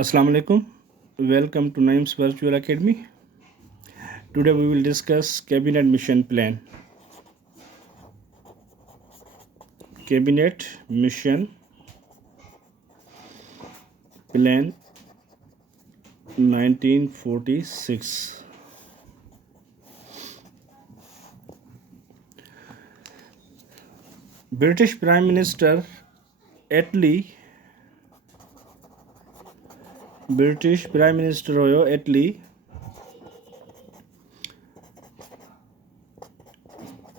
Assalamu alaikum. Welcome to Naim's Virtual Academy. Today we will discuss Cabinet Mission Plan. Cabinet Mission Plan 1946. British Prime Minister Attlee हुयो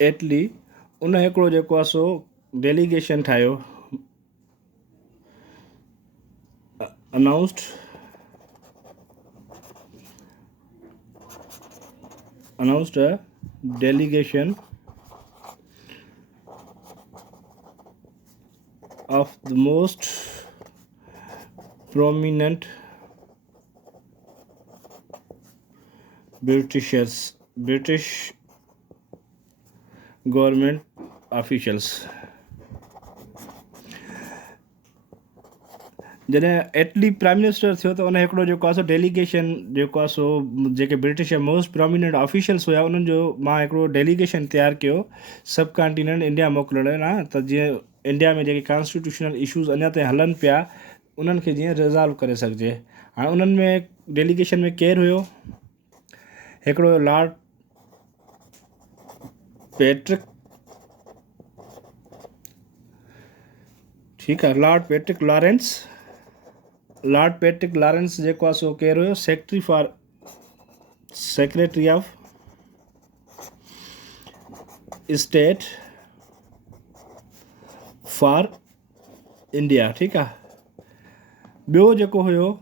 एटली उन हिकिड़ो जेको आहे सो डेलीगेशन ठाहियो announced a delegation of the most prominent British government officials. जॾहिं एटली prime minister थियो त उन हिकिड़ो जेको आहे सो डेलीगेशन जेको आहे सो जेके ब्रिटिश जा मोस्ट प्रोमिनेंट ऑफिशियल्स हुआ उन्हनि जो मां हिकिड़ो डेलीगेशन तयारु कयो सब कॉन्टिनेंट इंडिया मोकिलण लाइ त जीअं इंडिया में जेके कॉन्स्टिट्यूशनल इशूज़ अञा ताईं हलनि पिया उन्हनि खे जीअं रिज़ॉल्व करे सघिजे। हाणे उन्हनि में डेलीगेशन में केरु हुयो? हिकिड़ो लॉर्ड पैट्रिक, ठीकु आहे, लॉर्ड पैट्रिक लॉरेंस जेको आहे सो केरु हुयो? Secretary of state for India, ठीकु आहे। ॿियो जेको हुयो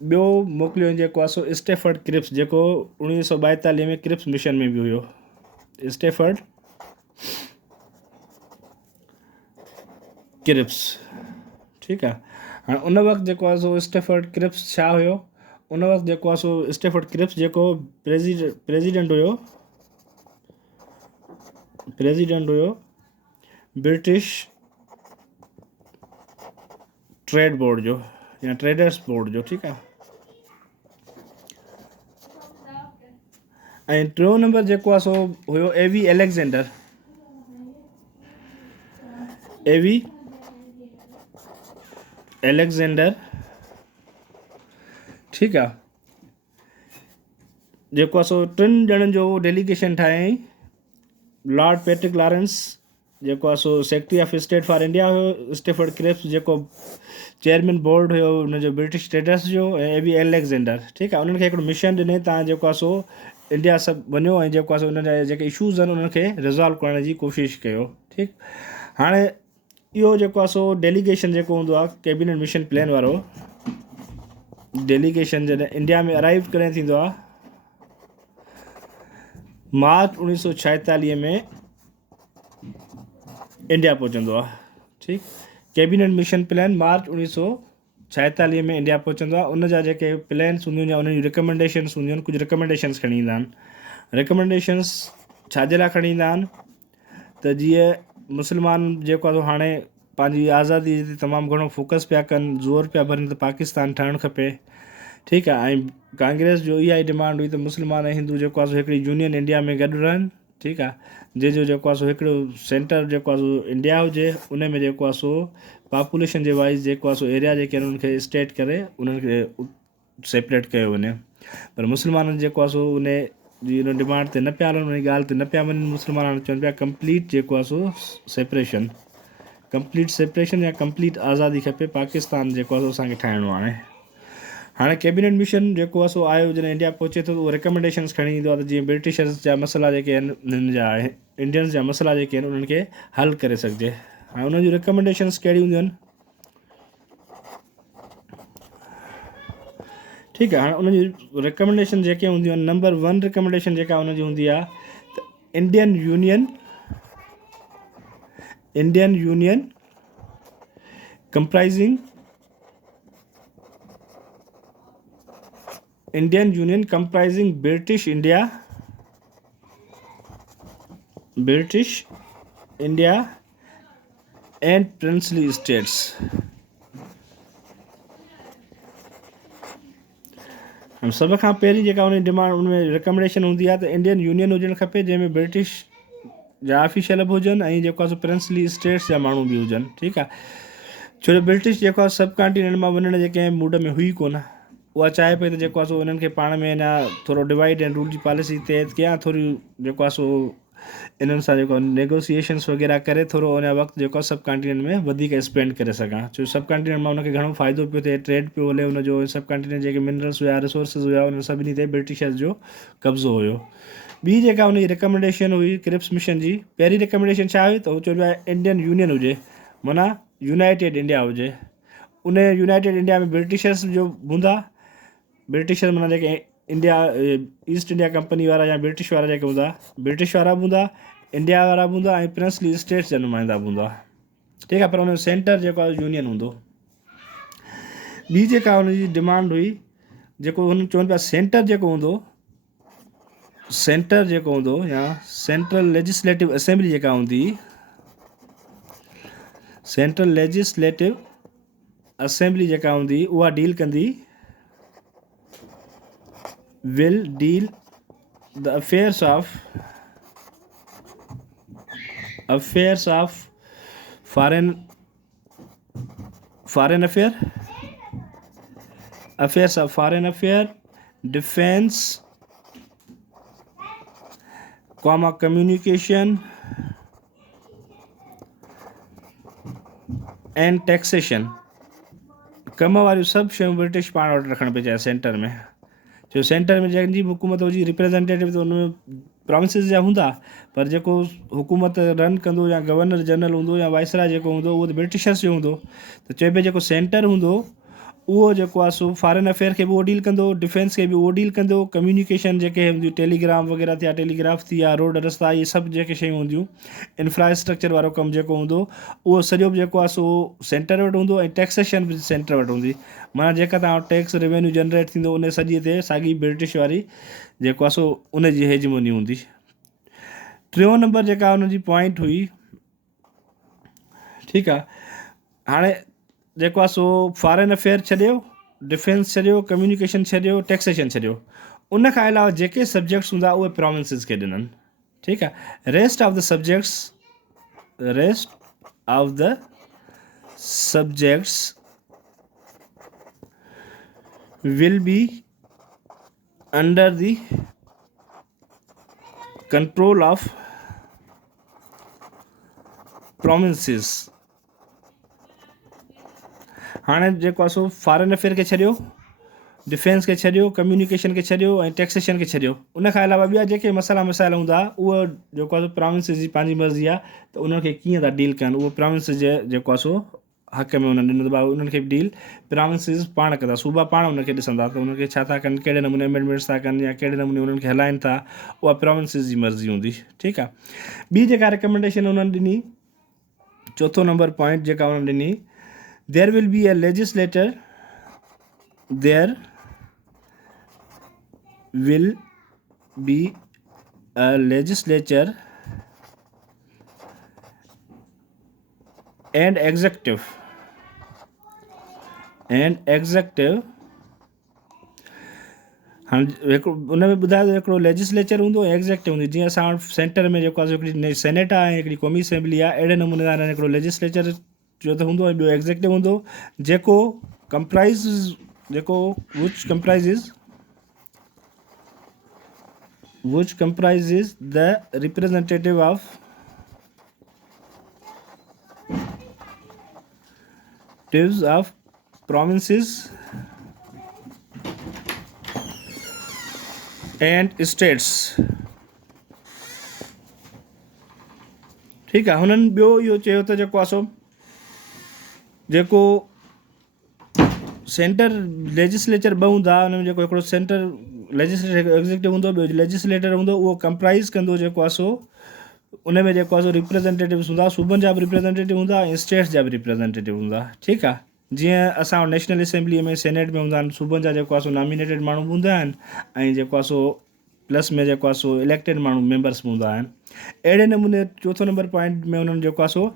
ॿियो मोकिलियो जेको आहे सो स्टेफर्ड क्रिप्स, जेको 1942 में क्रिप्स मिशन में बि हुयो। स्टेफर्ड क्रिप्स, ठीकु आहे। हाणे उन वक़्तु जेको आहे सो स्टेफर्ड क्रिप्स छा हुयो? उन वक़्तु जेको आहे सो स्टेफर्ड क्रिप्स जेको प्रेसिडेंट हुयो ब्रिटिश ट्रेड बोर्ड जो या ट्रेडर्स बोर्ड जो, ठीकु आहे। ऐं टियों नंबर जेको आहे सो हुयो एवी एलेक्जेंडर, ठीकु आहे, जेको आहे सो टिनि ॼणनि जो डेलीगेशन ठाहियईं। लॉर्ड पैट्रिक लॉरेंस जेको आहे सो secretary of state for India हुयो, स्टेफर्ड क्रिप्स जेको चेयरमैन बोर्ड हुयो हुनजो ब्रिटिश ट्रेडर्स जो, ऐं एवी एलेक्जेंडर, ठीकु आहे। उन्हनि खे हिकिड़ो मिशन ॾिनई, तव्हां जेको आहे सो इंडिया सभु वञो ऐं जेको आहे सो उन जा जेके इशूज़ आहिनि उन्हनि खे रिज़ॉल्व करण जी कोशिशि कयो, ठीकु। हाणे इहो जेको आहे सो डेलीगेशन जेको हूंदो आहे कैबिनेट मिशन प्लान वारो डेलीगेशन जॾहिं इंडिया में अराइव कॾहिं थींदो आहे? मार्च 1946 में इंडिया पहुचंदो आहे, ठीकु। कैबिनेट मिशन प्लान मार्च 1946 में इंडिया पहुचंदो आहे। उन जा जेके प्लान्स हूंदियूं आहिनि उन जी रिकमेंडेशन्स हूंदियूं आहिनि, कुझु रिकमेंडेशन्स खणी ईंदा आहिनि। रिकमेंडेशन्स छाजे लाइ खणी ईंदा आहिनि? त जीअं मुस्लमान जेको आहे हाणे पंहिंजी आज़ादी ते तमामु घणो फोकस पिया कनि, ज़ोर पिया भरनि त पाकिस्तान ठहणु खपे, ठीकु आहे। ऐं कांग्रेस जो इहा ई डिमांड हुई त मुस्लमान ऐं हिंदू जेको आहे सो हिकिड़ी यूनियन इंडिया में गॾु रहनि, ठीकु आहे। जंहिंजो जेको आहे सो हिकिड़ो सेंटर जेको आहे सो इंडिया हुजे, उन में जेको आहे सो पॉपुलेशन जे वाइज़ जेको आहे सो एरिया जेके आहिनि उनखे स्टेट करे उन्हनि खे सेपरेट कयो वञे। पर मुस्लमाननि जेको आहे सो उन जी उन डिमांड ते न पिया हलनि, उन ॻाल्हि ते न पिया वञनि। मुस्लमान हाणे चवनि पिया कंप्लीट जेको आहे सो सेपरेशन या कंप्लीट आज़ादी खपे, पाकिस्तान जेको आहे सो असांखे ठाहिणो आहे। हाणे कैबिनेट मिशन जेको आहे सो आयो जॾहिं इंडिया पहुचे थो त उहो रिकमेंडेशन्स खणी ईंदो आहे त जीअं ब्रिटिशर्स जा मसइला जेके आहिनि हिन जा इंडियन्स जा मसइला जेके आहिनि उन्हनि खे हल करे सघिजे। हाणे उन्हनि जूं रिकमेंडेशन्स कहिड़ी हूंदियूं आहिनि? ठीकु आहे। हाणे उन्हनि जी रिकमेंडेशन जेके हूंदियूं आहिनि, नंबर 1 रिकमेंडेशन जेका उनजी हूंदी आहे त Indian union comprising British India and princely states, ऐं सभ खां पहिरीं जेका उन डिमांड उनमें रिकमेंडेशन हूंदी आहे त इंडियन यूनियन हुजणु खपे, जंहिंमें ब्रिटिश जा ऑफिशियल बि हुजनि ऐं जेको आहे सो प्रिंसली स्टेट्स जा माण्हू बि हुजनि, ठीकु आहे। छो जो ब्रिटिश जेको आहे सब कॉन्टिनेंट मां वञण जे कंहिं मूड में हुई कोन। उहा चाहे पई त जेको आहे सो इन्हनि खे पाण में अञा थोरो डिवाइड एंड रूल जी पॉलिसी तहत कयां, थोरी जेको आहे सो इन्हनि सां जेको नेगोसिएशन्स वग़ैरह करे थोरो अञा वक़्तु जेको आहे सब कॉन्टिनेंट में वधीक स्पेंड करे सघां। छो सब कॉन्टिनेंट मां उनखे घणो फ़ाइदो पियो थिए, ट्रेड पियो हले, उनजो सब कॉन्टिनेंट जेके मिनरल्स हुया, रिसोर्सिस हुया, उन सभिनी ते ब्रिटिशर्स जो कब्ज़ो हुयो। ॿी जेका उनजी रिकमेंडेशन हुई क्रिप्स मिशन जी, पहिरीं रिकमेंडेशन छा हुई त हू चयो पिया इंडियन यूनियन हुजे, माना यूनाइटेड इंडिया हुजे। उन यूनाइटेड इंडिया में ब्रिटिशर्स जो हूंदा, ब्रिटिशर माना जेके इंडिया ईस्ट इंडिया कंपनी वारा या ब्रिटिश वारा जेके हूंदा, ब्रिटिश वारा बि हूंदा, इंडिया वारा बि हूंदा ऐं प्रिंसली स्टेट्स जा नुमाइंदा बि हूंदा, ठीकु आहे। पर उनजो सेंटर जेको आहे यूनियन हूंदो। ॿी जेका हुनजी डिमांड हुई, जेको हुन चवनि पिया सेंटर जेको हूंदो या सेंट्रल लेजिस्लेटिव असेंबली जेका हूंदी, सेंट्रल लेजिस्लेटिव असेंबली जेका हूंदी उहा डील कंदी, will deal the affairs of foreign affair, defence, communication and taxation. कम वारियूं सभु शयूं ब्रिटिश पाण वटि रखणु पई चाहे सेंटर में। छो सेंटर में जंहिंजी बि हुकूमत हुजी रिप्रेजेंटेटिव त उनमें प्रोविंसिस जा हूंदा, पर जेको हुकूमत रन कंदो या गवर्नर जनरल हूंदो या वाइसराय जेको हूंदो उहो त ब्रिटिशर्स जो हूंदो। त चए पिए जेको सेंटर हूंदो उहो जेको आहे सो फॉरेन अफेयर खे बि उहो डील कंदो, डिफेंस खे बि उहो डील कंदो, कम्युनिकेशन जेके हूंदियूं टेलीग्राम वग़ैरह थिया, टेलीग्राफ थी या रोड रस्ता, इहे सभु जेके शयूं हूंदियूं, इंफ्रास्ट्रक्चर वारो कमु जेको हूंदो उहो सॼो बि जेको आहे सो सेंटर वटि हूंदो ऐं टैक्सेशन बि सेंटर वटि हूंदी। माना जेका तव्हां टैक्स रेवेन्यू जनरेट थींदो उन सॼे ते साॻी ब्रिटिश वारी जेको आहे सो उनजी हेजमोनी हूंदी। टियों नंबर जेका हुनजी पॉइंट हुई, ठीकु आहे। हाणे जेको आहे सो फॉरेन अफेयर छॾियो, डिफेंस छॾियो, कम्युनिकेशन छॾियो, टैक्सेशन छॾियो, उन खां अलावा जेके सब्जेक्ट्स हूंदा उहे प्रोविंसिस खे ॾिननि, ठीकु आहे। Rest of the subjects will be under the control of provinces. हाणे जेको आहे सो फॉरेन अफेयर खे छॾियो, डिफेंस खे छॾियो, कम्युनिकेशन खे छॾियो ऐं टैक्सेशन खे छॾियो, उन खां अलावा ॿिया जेके मसाइल हूंदा उहो जेको आहे सो प्रोविंसिस जी पंहिंजी मर्ज़ी आहे त उन्हनि खे कीअं था डील कनि, उहो प्रोविंसिस जे जेको आहे सो हक़ में उन्हनि ॾिनो, भाउ उन्हनि खे डील प्रोविंसिस पाण कंदा, सूबा पाण उनखे ॾिसंदा त उनखे छा था कनि, कहिड़े नमूने अमेंडमेंट्स था कनि या कहिड़े नमूने उन्हनि खे हलाइनि था, उहा प्रोविंसिस जी मर्ज़ी हूंदी, ठीकु आहे। ॿी जेका रिकमेंडेशन उन्हनि ॾिनी, चौथो नंबर पॉइंट जेका उन्हनि ॾिनी, there will be a legislature and executive हाणे उन में ॿुधायो त हिकिड़ो लेजिस्लेचर हूंदो ऐं एग्ज़ेक्टिव हूंदी। जीअं असां वटि सेंटर में जेको आहे हिकिड़ी सेनेट आहे ऐं हिकिड़ी क़ौमी असेंबली आहे, अहिड़े नमूने सां हिकिड़ो लेजिस्लेचर जो त हूंदो ऐं ॿियो एग्ज़ेक्टिव हूंदो, जेको comprises the representative of provinces and states, ठीकु आहे। हुननि ॿियो इहो चयो त जेको आहे सो जेको सेंटर लेजिस्लेचर ॿ हूंदा, हुन में जेको हिकिड़ो सेंटर लेजिस्लेटर एग्ज़ेक्टिव हूंदो, ॿियो लेजिस्लेटर हूंदो, उहो कंप्राइज़ कंदो जेको आहे सो उन में जेको आहे सो रिप्रेजेंटेटिव्स हूंदा, सूबनि जा बि रिप्रेजेंटेटिव हूंदा ऐं स्टेट्स जा बि रिप्रेजेंटेटिव हूंदा, ठीकु आहे। जीअं असां वटि नेशनल असेंबलीअ में सेनेट में हूंदा आहिनि, सूबनि जा जेको आहे सो नॉमिनेटेड माण्हू हूंदा आहिनि ऐं जेको आहे सो प्लस में जेको आहे सो इलेक्टेड माण्हू मेंबर्स बि हूंदा आहिनि। अहिड़े नमूने चौथो नंबर पॉइंट में उन्हनि जेको आहे सो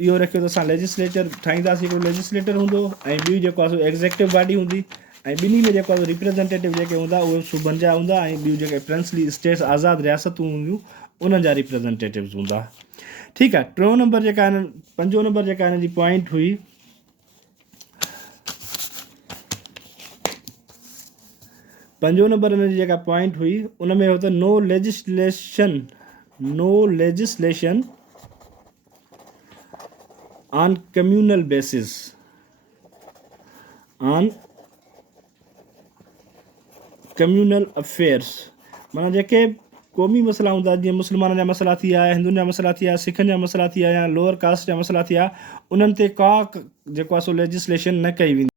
इहो रखियो त असां लेजिस्लेचर ठाहींदासीं, हिकिड़ो लेजिस्लेटर हूंदो ऐं ॿी जेको आहे सो एग्ज़ेक्टिव बॉडी हूंदी ऐं ॿिन्ही में जेको आहे रिप्रेज़ेंटेटिव जेके हूंदा उहे सूबनि जा हूंदा ऐं ॿियूं जेके प्रिंसली स्टेट्स आज़ादु रियासतूं हूंदियूं उन्हनि जा रिप्रेज़ेंटेटिव्स हूंदा। ठीकु आहे। टियों नंबर जेका हिन 5 नंबर जेका हिन जी पॉइंट हुई, 5 नंबर हिन जी जेका पॉइंट हुई उन में हो त no legislation on communal basis, on communal affairs, माना जेके क़ौमी मसइला हूंदा जीअं मुस्लमाननि जा मसइला थी विया, हिंदुनि जा मसइला थी विया, सिखनि जा मसइला थी विया या लोअर कास्ट जा मसइला थी विया, उन्हनि ते का जेको आहे सो लेजिस्लेशन न कई वेंदी।